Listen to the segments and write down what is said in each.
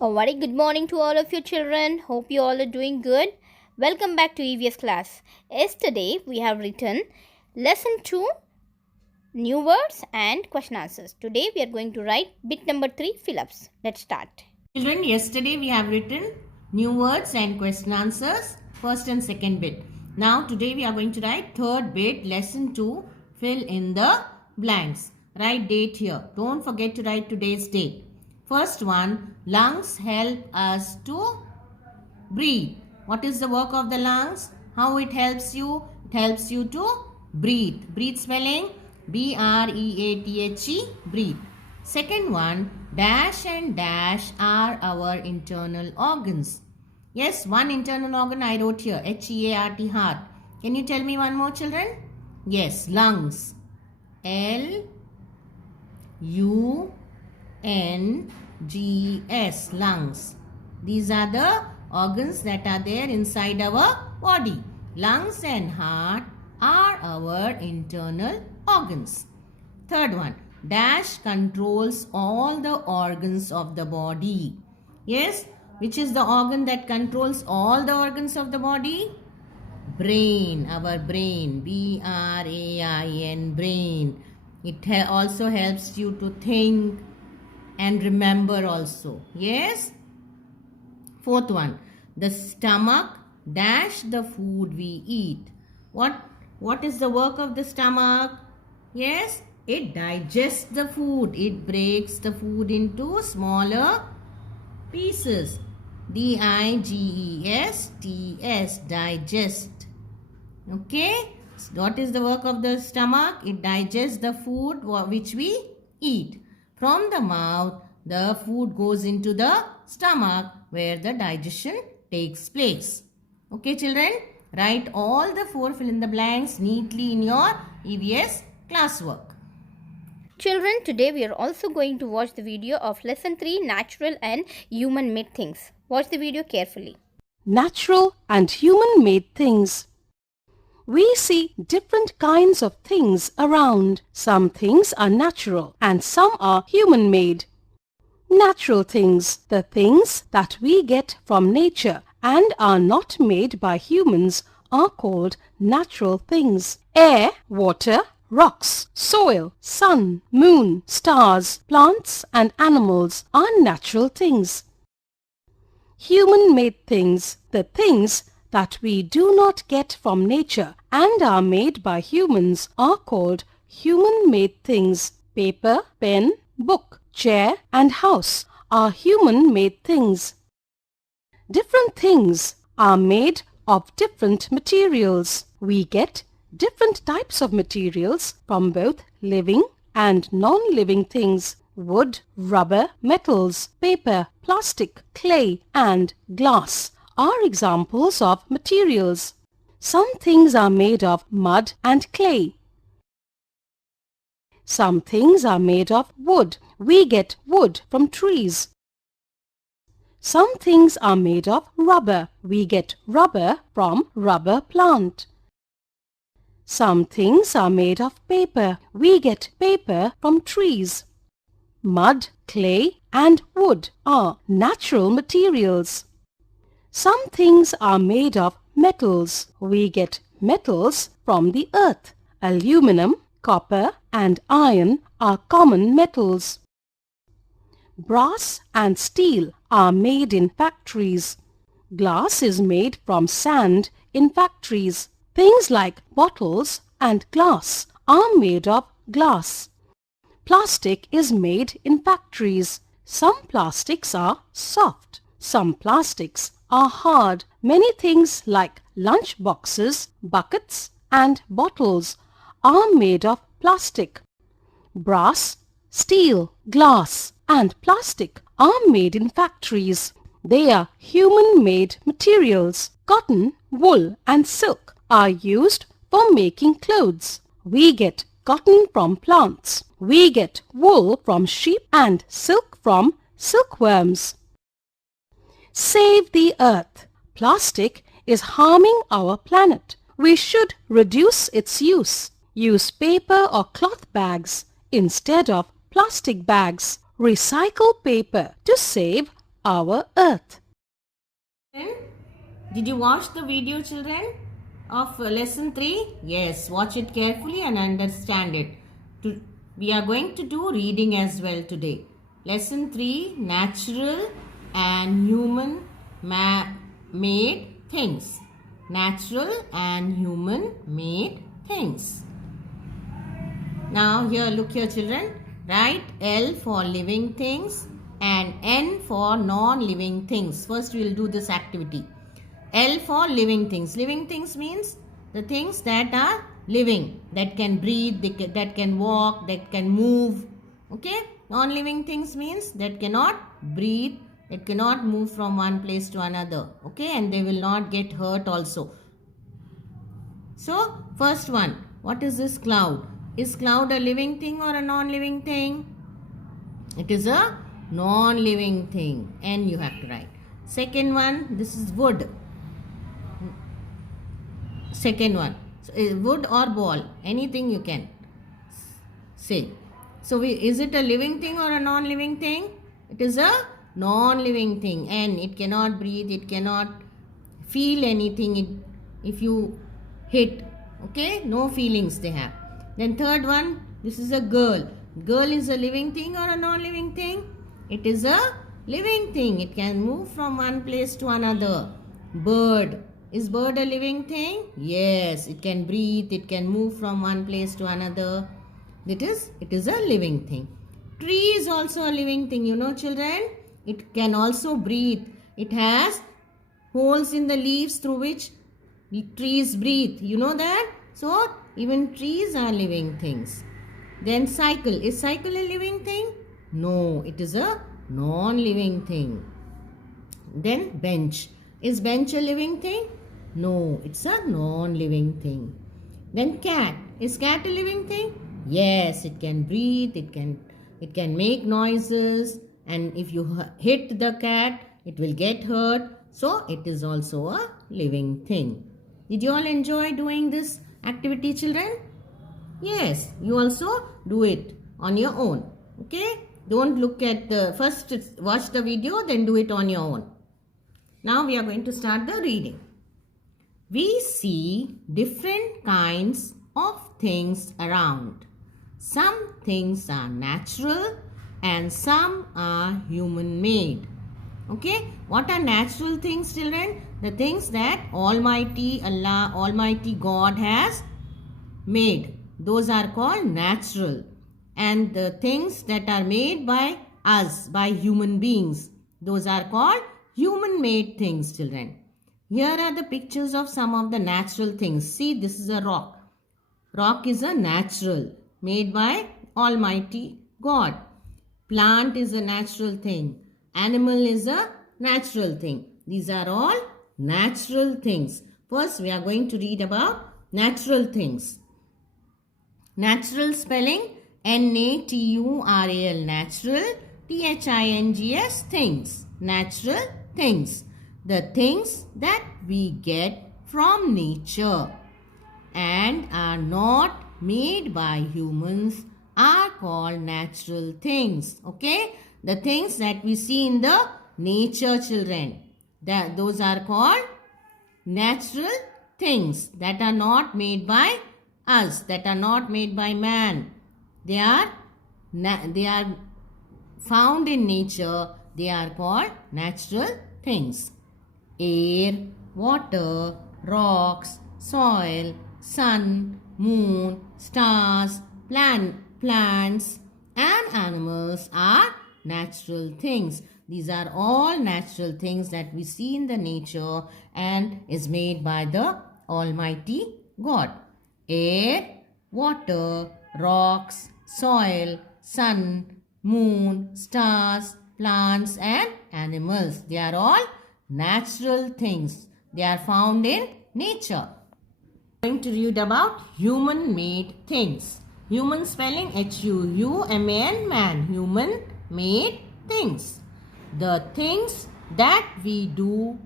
A very good morning to all of you children. Hope you all are doing good. Welcome back to EVS class. Yesterday we have written lesson 2 new words and question answers. Today we are going to write bit number 3 fill-ups. Let's start. Children, yesterday we have written new words and question answers, first and second bit. Now today we are going to write third bit, lesson 2, fill in the blanks. Write date here. Don't forget to write today's date. First one, lungs help us to breathe. What is the work of the lungs? How it helps you? It helps you to breathe. Breathe spelling B-R-E-A-T-H-E, breathe. Second one, dash and dash are our internal organs. Yes, one internal organ I wrote here, H-E-A-R-T, heart. Can you tell me one more, children? Yes, lungs. L-U-N-G-S, lungs. These are the organs that are there inside our body. Lungs and heart are our internal organs. Third one, dash controls all the organs of the body. Yes, which is the organ that controls all the organs of the body? Brain, our brain, B-R-A-I-N, brain. It also helps you to think and remember also. Yes. Fourth one, the stomach dash the food we eat. What is the work of the stomach? Yes, it digests the food. It breaks the food into smaller pieces. D-I-G-E-S-T-S, digest. Okay, so what is the work of the stomach? It digests the food which we eat. From the mouth, the food goes into the stomach where the digestion takes place. Okay, children, write all the 4 fill in the blanks neatly in your EVS classwork. Children, today we are also going to watch the video of lesson 3 natural and human made things. Watch the video carefully. Natural and human-made things. We see different kinds of things around. Some things are natural and some are human-made. Natural things, the things that we get from nature and are not made by humans, are called natural things. Air, water, rocks, soil, sun, moon, stars, plants and animals are natural things. Human-made things, the things that we do not get from nature and are made by humans, are called human-made things. Paper, pen, book, chair and house are human-made things. Different things are made of different materials. We get different types of materials from both living and non-living things. Wood, rubber, metals, paper, plastic, clay and glass are examples of materials. Some things are made of mud and clay. Some things are made of wood. We get wood from trees. Some things are made of rubber. We get rubber from rubber plant. Some things are made of paper. We get paper from trees. Mud, clay and wood are natural materials. Some things are made of metals. We get metals from the earth. Aluminum, copper and iron are common metals. Brass and steel are made in factories. Glass is made from sand in factories. Things like bottles and glass are made of glass. Plastic is made in factories. Some plastics are soft. Some plastics are hard. Many things like lunch boxes, buckets and bottles are made of plastic. Brass, steel, glass and plastic are made in factories. They are human-made materials. Cotton, wool and silk are used for making clothes. We get cotton from plants. We get wool from sheep and silk from silkworms. Save the earth. Plastic is harming our planet. We should reduce its use. Use paper or cloth bags instead of plastic bags. Recycle paper to save our earth. Did you watch the video, children, of lesson 3? Yes, watch it carefully and understand it. We are going to do reading as well today. Lesson 3, natural and human made things. Natural and human made things. Now here, look here, children. Write L for living things and N for non-living things. First we will do this activity. L for living things. Living things means the things that are living, that can breathe, that can walk, that can move. Okay? Non-living things means that cannot breathe, it cannot move from one place to another. Okay? And they will not get hurt also. So, first one. What is this cloud? Is cloud a living thing or a non-living thing? It is a non-living thing. N you have to write. Second one, this is wood. Second one, so wood or ball, anything you can say. So is it a living thing or a non-living thing? It is a non-living thing, and it cannot breathe, it cannot feel anything if you hit. Okay, no feelings they have. Then third one, this is a girl. Girl is a living thing or a non-living thing? It is a living thing. It can move from one place to another. Bird. Is bird a living thing? Yes, it can breathe, it can move from one place to another. It is a living thing. Tree is also a living thing, you know, children. It can also breathe. It has holes in the leaves through which the trees breathe. You know that? So, even trees are living things. Then cycle. Is cycle a living thing? No, it is a non-living thing. Then bench. Is bench a living thing? No, it's a non-living thing. Then cat. Is cat a living thing? Yes, it can breathe, it can make noises, and if you hit the cat, it will get hurt. So, it is also a living thing. Did you all enjoy doing this activity, children? Yes, you also do it on your own. Okay? Don't look at first watch the video, then do it on your own. Now we are going to start the reading. We see different kinds of things around. Some things are natural and some are human made. Okay? What are natural things, children? The things that Almighty Allah, Almighty God has made. Those are called natural. And the things that are made by us, by human beings, those are called human made things, children. Here are the pictures of some of the natural things. See, this is a rock. Rock is a natural, made by Almighty God. Plant is a natural thing. Animal is a natural thing. These are all natural things. First, we are going to read about natural things. Natural spelling, N-A-T-U-R-A-L, natural, T-H-I-N-G-S, things. Natural things. The things that we get from nature and are not made by humans are called natural things. Okay? The things that we see in the nature, children, those are called natural things that are not made by us, that are not made by man. They are found in nature. They are called natural things. Air, water, rocks, soil, sun, moon, stars, plants and animals are natural things. These are all natural things that we see in the nature and is made by the Almighty God. Air, water, rocks, soil, sun, moon, stars, plants and animals. They are all natural things. They are found in nature. I'm going to read about human made things. Human spelling H-U-U-M-A-N, man. Human made things. The things that we do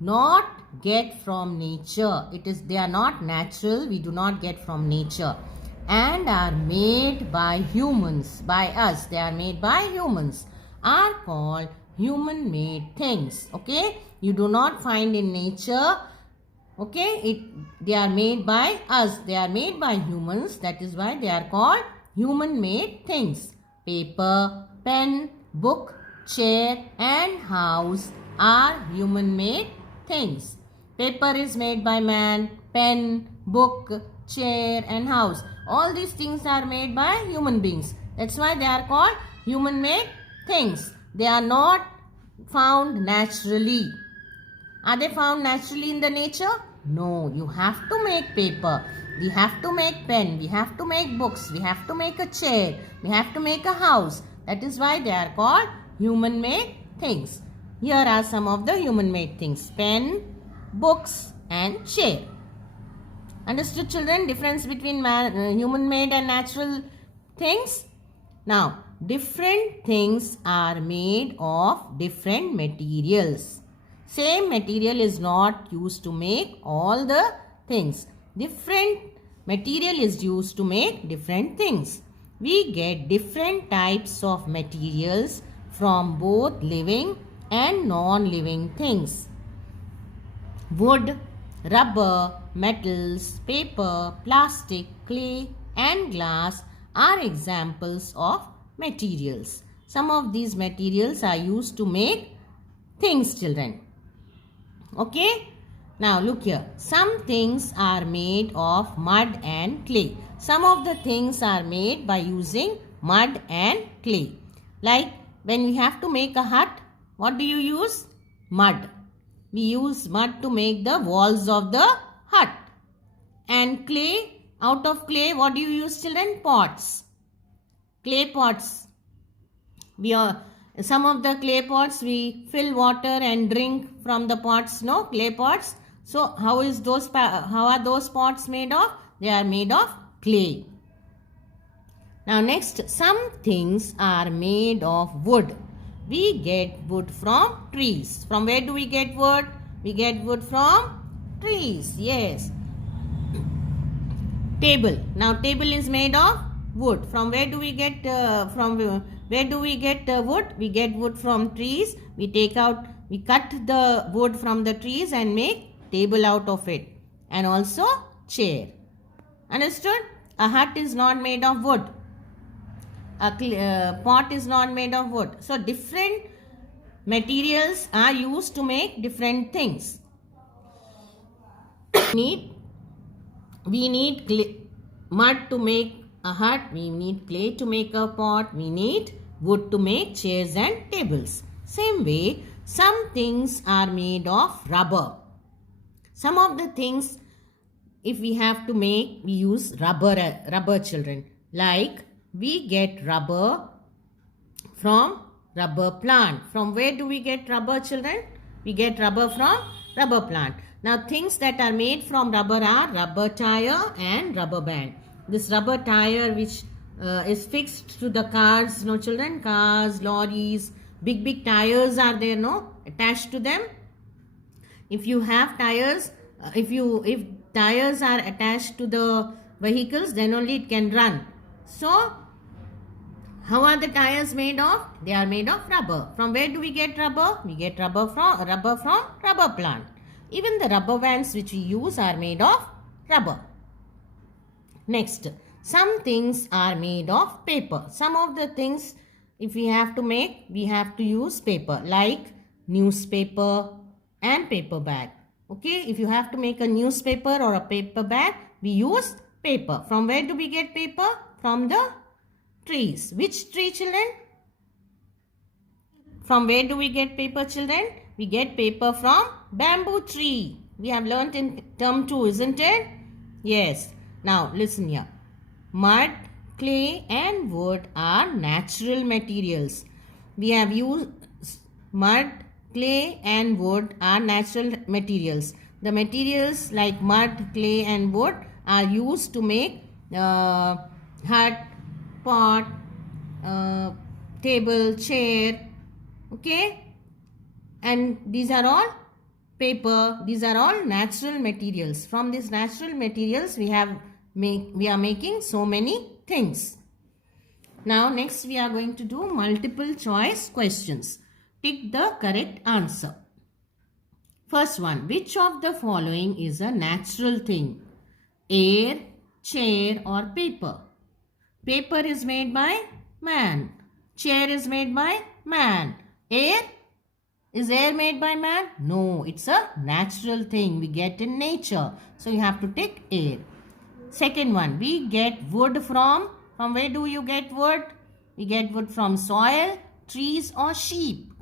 not get from nature. They are not natural. We do not get from nature. And are made by humans. By us. They are made by humans. Are called human made things. Okay, you do not find in nature. Okay, they are made by us, they are made by humans. That is why they are called human made things. Paper, pen, book, chair and house are human made things. Paper is made by man, pen, book, chair and house. All these things are made by human beings. That's why they are called human made things. They are not found naturally. Are they found naturally in the nature? No, you have to make paper. We have to make pen. We have to make books. We have to make a chair. We have to make a house. That is why they are called human made things. Here are some of the human made things. Pen, books and chair. Understood, children? Difference between human made and natural things? Now, different things are made of different materials. Same material is not used to make all the things. Different material is used to make different things. We get different types of materials from both living and non-living things. Wood, rubber, metals, paper, plastic, clay and glass are examples of materials. Some of these materials are used to make things, children. Okay, now look here. Some things are made of mud and clay. Some of the things are made by using mud and clay. Like when we have to make a hut, what do you use? Mud. We use mud to make the walls of the hut. And clay, out of clay, what do you use, children? Pots. Clay pots. Some of the clay pots we fill water and drink from the pots, no? Clay pots. So how are those pots made of? They are made of clay. Now next, some things are made of wood. We get wood from trees. From where do we get wood? We get wood from trees. Yes. Table. Now table is made of wood. From where do we get wood? We get wood from trees. We cut the wood from the trees and make table out of it. And also chair. Understood? A hut is not made of wood. A pot is not made of wood. So different materials are used to make different things. We need mud to make a hut. We need clay to make a pot. We need wood to make chairs and tables. Same way, some things are made of rubber. Some of the things, if we have to make, we use rubber, children. Like we get rubber from rubber plant. From where do we get rubber, children? We get rubber from rubber plant. Now things that are made from rubber are rubber tire and rubber band. This rubber tire which is fixed to the cars, no children, cars, lorries, big tires are there, no, attached to them. If you have tires, if tires are attached to the vehicles, then only it can run. So how are the tires made of? They are made of rubber. From where do we get rubber? We get rubber from rubber plant. Even the rubber bands which we use are made of rubber. Next, some things are made of paper. Some of the things, if we have to make, we have to use paper, like newspaper and paper bag. Okay, if you have to make a newspaper or a paper bag, we use paper. From where do we get paper? From the trees. Which tree, children? From where do we get paper, children? We get paper from bamboo tree. We have learnt in term 2, isn't it? Yes. Now listen here. Mud, clay and wood are natural materials. We have used mud, clay and wood are natural materials. The materials like mud, clay and wood are used to make hut, pot, table, chair. Okay? And these are all paper. These are all natural materials. From these natural materials we are making so many things. Now next we are going to do multiple choice questions. tick the correct answer. First one, which of the following is a natural thing? Air, chair or paper? Paper is made by man. Chair is made by man. Air? Is air made by man? No, it's a natural thing we get in nature. So you have to tick air. Second one, we get wood from where do you get wood? We get wood from soil, trees or sheep.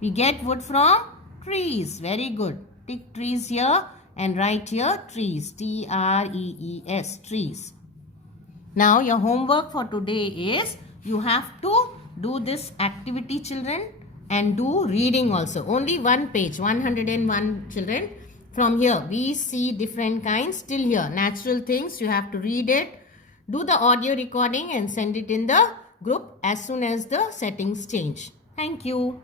We get wood from trees. Very good. Tick trees here and write here trees. T-R-E-E-S, trees. Now your homework for today is you have to do this activity, children, and do reading also. Only one page, 101 children. From here we see different kinds till here. Natural things, you have to read it. Do the audio recording and send it in the group as soon as the settings change. Thank you.